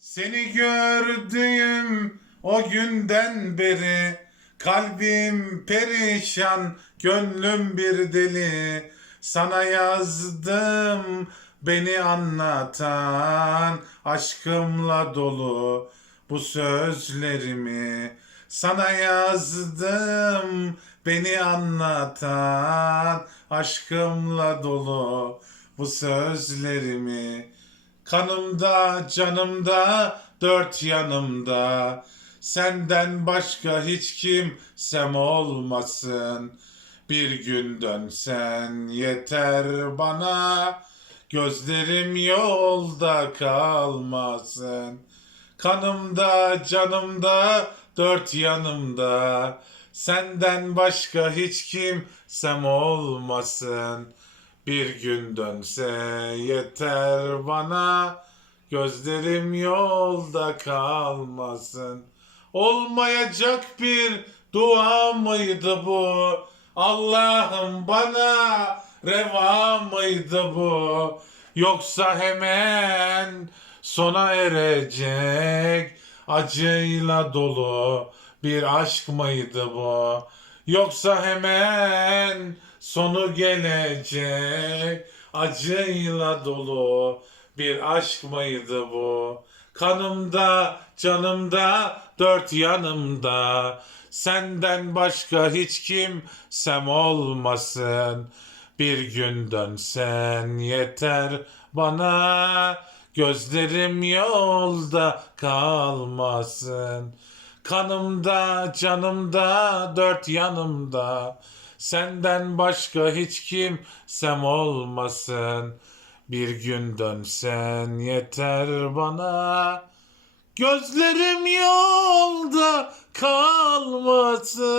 Seni gördüğüm o günden beri kalbim perişan, gönlüm bir deli. Sana yazdım beni anlatan aşkımla dolu bu sözlerimi. Sana yazdım beni anlatan aşkımla dolu bu sözlerimi. Kanımda, canımda, dört yanımda. Senden başka hiç kimsem olmasın. Bir gün dönsen yeter bana. Gözlerim yolda kalmasın. Kanımda, canımda, dört yanımda. Senden başka hiç kimsem olmasın. Bir gün dönse yeter bana. Gözlerim yolda kalmasın. Olmayacak bir dua mıydı bu? Allah'ım bana reva mıydı bu? Yoksa hemen sona erecek acıyla dolu bir aşk mıydı bu? Yoksa hemen sonu gelecek acıyla dolu bir aşk mıydı bu? Kanımda, canımda, dört yanımda senden başka hiç kimsem olmasın. Bir gün dönsen yeter bana gözlerim yolda kalmasın. Kanımda, canımda, dört yanımda. Senden başka hiç kimsem olmasın. Bir gün dönsen yeter bana. Gözlerim yolda kalmasın.